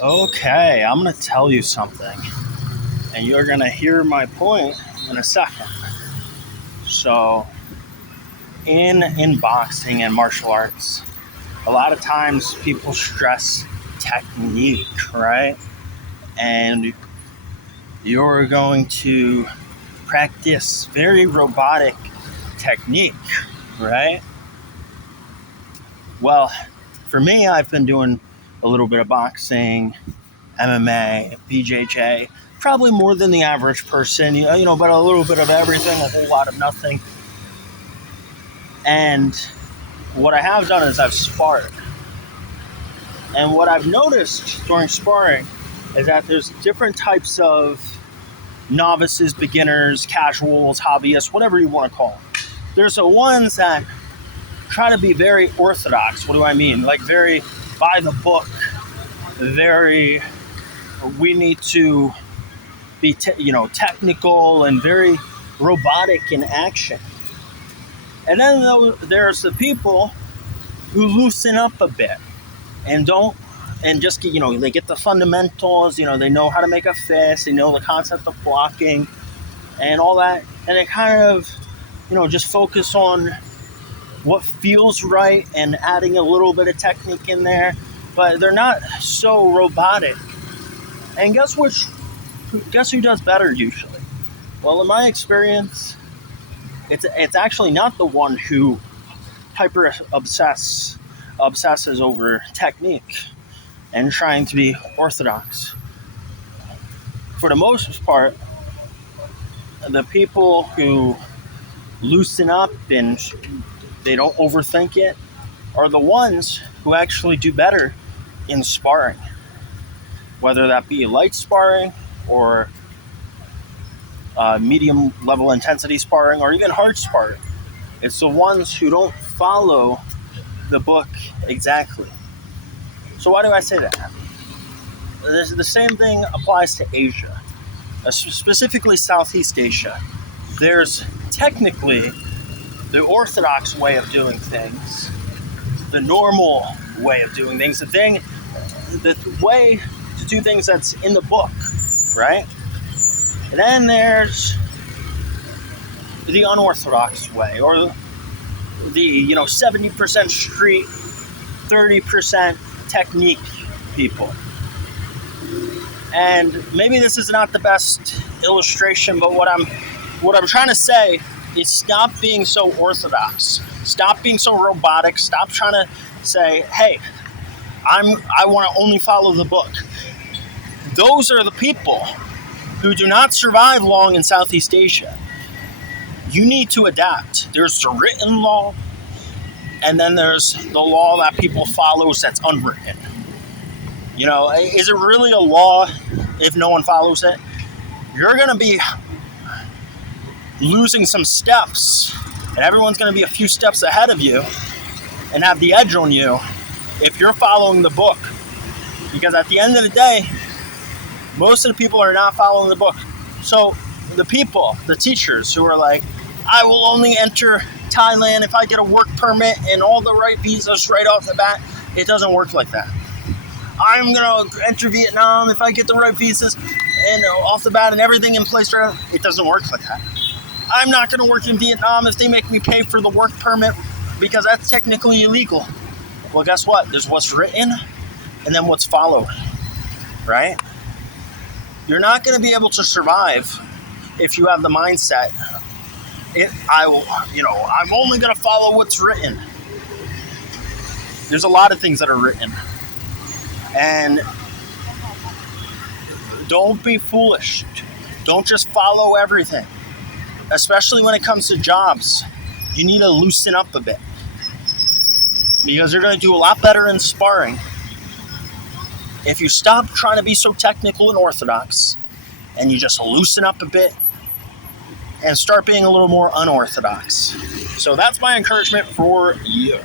Okay, I'm going to tell you something, and you're going to hear my point in a second. So, in boxing and martial arts, a lot of times people stress technique, right? And you're going to practice very robotic technique, right? Well, for me, I've been doing a little bit of boxing, MMA, BJJ, probably more than the average person, but a little bit of everything, a whole lot of nothing. And what I have done is I've sparred. And what I've noticed during sparring is that there's different types of novices, beginners, casuals, hobbyists, whatever you want to call them. There's the ones that try to be very orthodox. What do I mean? Like very by the book, very, we need to be technical and very robotic in action. And then there's the people who loosen up a bit and just get, they get the fundamentals, they know how to make a fist, they know the concept of blocking and all that, and they kind of, just focus on what feels right and adding a little bit of technique in there, but they're not so robotic. And guess who does better usually? Well, in my experience, it's actually not the one who hyper obsesses over technique and trying to be orthodox. For the most part, the people who loosen up and they don't overthink it are the ones who actually do better in sparring, whether that be light sparring or medium level intensity sparring or even hard sparring. It's the ones who don't follow the book exactly. So why do I say that? The same thing applies to Asia, specifically Southeast Asia. There's technically the orthodox way of doing things, the normal way of doing things, the way to do things that's in the book, right? And then there's the unorthodox way, or the 70% street, 30% technique people. And maybe this is not the best illustration, but what I'm trying to say is stop being so orthodox. Stop being so robotic. Stop trying to say, hey, I want to only follow the book. Those are the people who do not survive long in Southeast Asia. You need to adapt. There's the written law, and then there's the law that people follow that's unwritten. Is it really a law if no one follows it? You're going to be losing some steps, and everyone's going to be a few steps ahead of you and have the edge on you if you're following the book. Because at the end of the day, most of the people are not following the book. So the teachers who are like, I will only enter Thailand if I get a work permit and all the right visas right off the bat, it doesn't work like that. I'm going to enter Vietnam if I get the right visas and off the bat and everything in place right now. It doesn't work like that. I'm not going to work in Vietnam if they make me pay for the work permit because that's technically illegal. Well, guess what? There's what's written and then what's followed, right? You're not going to be able to survive if you have the mindset, I'm only going to follow what's written. There's a lot of things that are written. And don't be foolish. Don't just follow everything. Especially when it comes to jobs. You need to loosen up a bit. Because you're going to do a lot better in sparring if you stop trying to be so technical and orthodox and you just loosen up a bit and start being a little more unorthodox. So that's my encouragement for you.